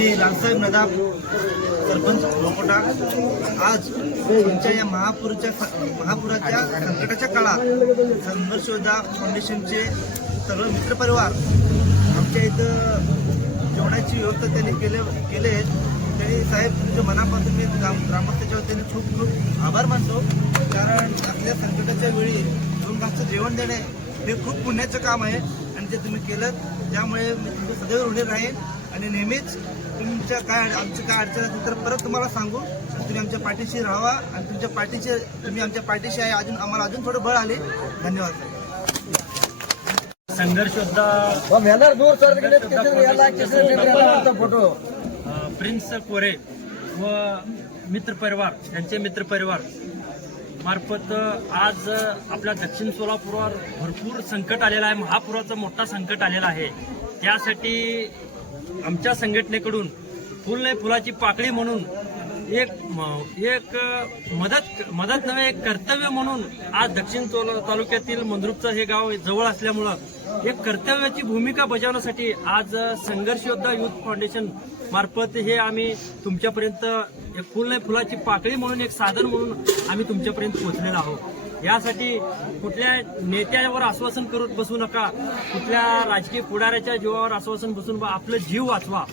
मी रावसाहेब नदाब सरपंच लोकोटा. आज तुमच्या या महापूरच्या महापुराच्या संकटाच्या काळात संघर्ष योद्धा फाउंडेशनचे सर्व मित्रपरिवार आमच्या इथं जेवणाची व्यवस्था त्यांनी केले केले. तरी साहेब तुमच्या मनापासून मी ग्राम ग्रामस्थाच्या वतीने खूप खूप आभार मानतो. कारण आपल्या संकटाच्या वेळी दोन घासचं जेवण देणे हे खूप पुण्याचं काम आहे. आणि ते तुम्ही केलं त्यामुळे मी तुमचं सदैव ऋणी राहील आणि नेहमीच तुमच्या काय आमची काय अडचण असेल तर परत तुम्हाला सांगू. तुम्ही आमच्या पाठीशी राहावा आणि तुमच्या पाठीचे तुम्ही आमच्या पाठीशी आहे. अजून आम्हाला अजून थोडं बळ आले. धन्यवाद साहेब संघर्ष फोटो प्रिन्स कोरे व मित्रपरिवार त्यांचे मित्रपरिवार मार्फत आज आपल्या दक्षिण सोलापूरवर भरपूर संकट आलेलं आहे. महापुराचं मोठा संकट आलेला आहे. त्यासाठी आमच्या संघटनेकडून फुल नाही फुलाची पाकळी म्हणून एक म- एक मदत मदत नव्हे एक कर्तव्य म्हणून आज दक्षिण तालुक्यातील मंद्रुपचं हे गाव जवळ असल्यामुळं एक कर्तव्याची भूमिका बजावण्यासाठी आज संघर्ष योद्धा युथ फाउंडेशन मार्फत हे आम्ही तुमच्यापर्यंत एक फुल नाही फुलाची पाकळी म्हणून एक साधन म्हणून आम्ही तुमच्यापर्यंत पोहोचलेलो आहोत. यासाठी कुठल्या नेत्यावर आश्वासन करत बसू नका कुठल्या राजकीय पुढाऱ्याच्या जीवावर आश्वासन बसून बा- आपलं जीव वाचवा.